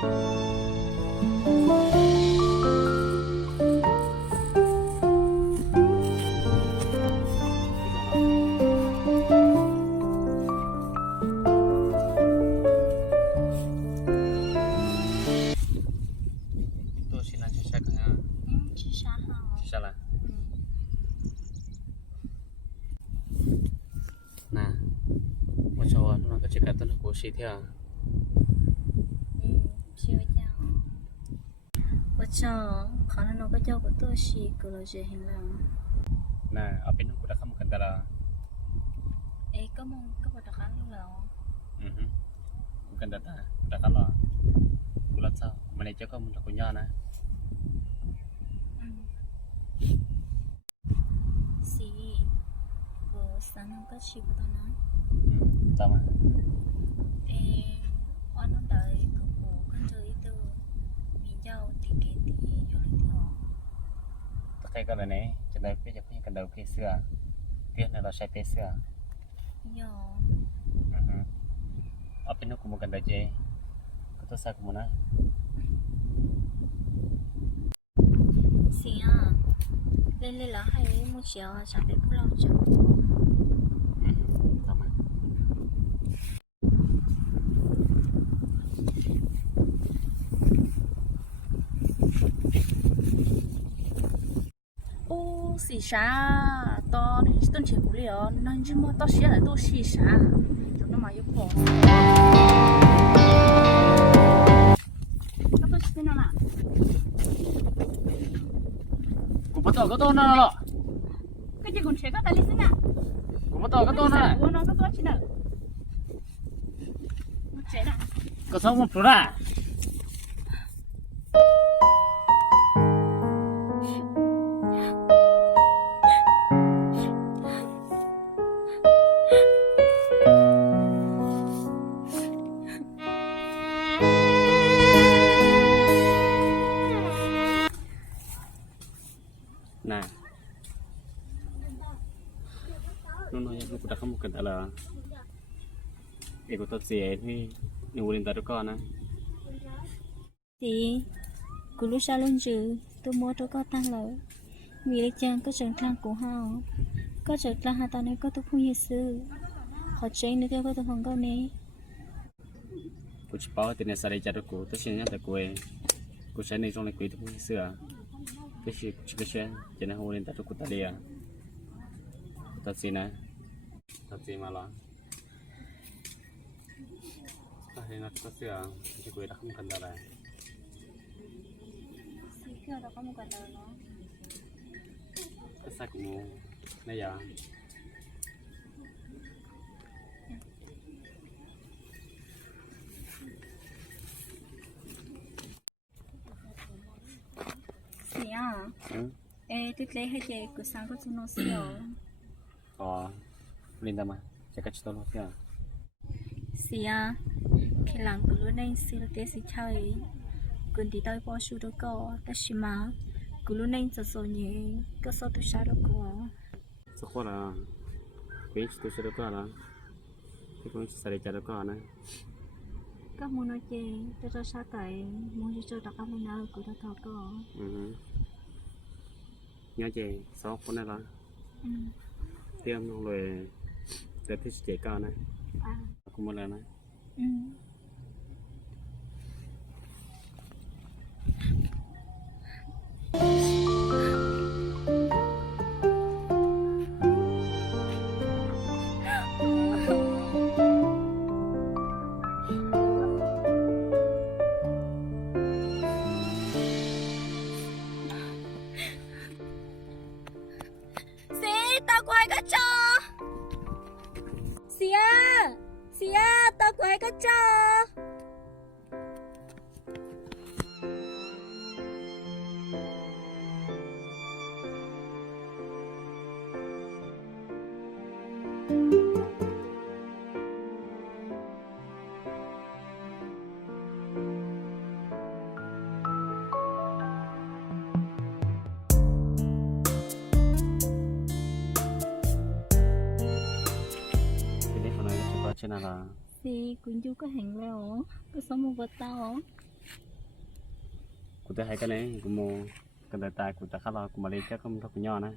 ตัวชินันชิชักนะชิชาฮาวชิชักละน่ะ我说那个这个等过去跳ชิวเจ้าว่าเจ้าเขานั่นก็เจ้าก็ตัวชีก็เราจะเห็นแล้วน่ะเอาเป็นกูจะเข้ามากันตลอดก็มองก็ปวดขาแล้วกูกันตาตากันหรอกูรับเจ้ามันเลยเจ้าก็มันตะกุญยานะสีก็สันก็ชีก็ตอนนั้นตามมาอันนั้นได้ก็กูกันเจออีตัวมีเจ้าติเกตีอยู่เลยที่หอตะใครก็เลยเนี่ยจะได้เพื่อจะเพื่อกันเดาเพื่อเสื้อเพื่อเราใช้เพื่อเสื้อยอเอาเป็นนกกูมากันได้เจก็ต้องสักกูนะสีอ่ะเล่นๆแล้วให้มูเชียวจะไปพูดเราจ้ะตามมา哦，是啥？到你等吃不了，那你么到现在都是啥？就那么一跑。那都是在哪啦？กูไม่ต้องก็ต้องนั่นหรอกก็จะคนเช็คก็ตาลิสนะกูไม่ต้องก็ต้องนั่น我那个多钱呢？我这呢？ก็สองคนพลุละน่ะน้องๆอยากรู้กูจะเข้ามากันอะไรกูตัดเสียที่หนูเรียนตาดุก้อนนะthì cứ lúc sau lên chữ tôi mua tôi có tăng lợi vì lấy chàng có trường thang của họ có trường thang hai tao này có tôi không hiểu sư họ chơi nữa theo có tôi không có nè กูจะป้อนแต่ในสายใจตัวกูตัวเช่นนี้แต่กูใช้ในตรงในกูที่พูดเสือก็คือก็เช่นจะในหัวเรียนแต่ตัวกูตาเลียตัดสินนะตัดสินมาแล้วตัดสินนะตัวเสือจะกูจะทำกันอะไรสีเขียวเราก็มุกันแล้วเนาะก็ใส่กูในยาสีอ่ะติดเลยให้เจกูสั่งก็จะนอนเสียวอ๋อเรียนตามมาจะกัดตัวเสือสีอ่ะแค่หลังกูรู้ในสิเราเตะสีเฉยกูดีได้พอชูตัวก็แต่ชิมากูรู้ในจะโซนยี่ก็สอตุชาตัวกูสักคนละกูยิ่งตัวเสือตัวละที่กูยิ่งสายใจตัวก็นะก็มูนเจจะชาไก่มูจะเจอตะกับมูนากูจะทอก็nhớ chị sáu con này là tiêm xong rồi để thích chị cao này cũng một lần này tao quay cái cho xía tao quay cái cho trên là thì cũng chưa có hàng đâu có sống một vật tao cụ tới hay cái này cụ mò cần đại tài cụ ta khá là cụ mà lấy chắc không thắc cụ nhỏ nè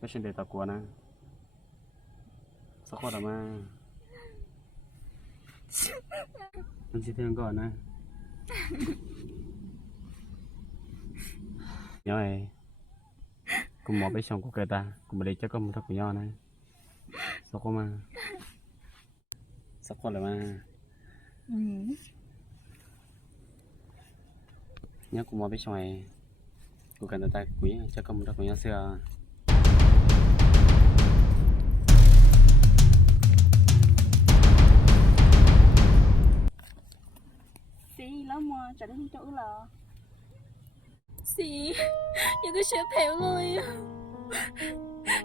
cái chuyện đề tài của nè sao khó làm mà mình chỉ thương gọi nè nhỏ này cụ mò bé chồng của người ta cụ mà lấy chắc không thắc cụ nhỏ nè sao khó mà sao khó làm mà nhớ cụ mò bé chồng này cụ cần đại tài quý chắc không thắc cụ nhỏ xưa xí lắm mà chả đến chỗ là xí giờ cái sếp hiểu rồi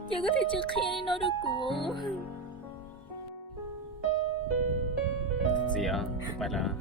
giờ có thể chưa khi nói được của gì à không phải là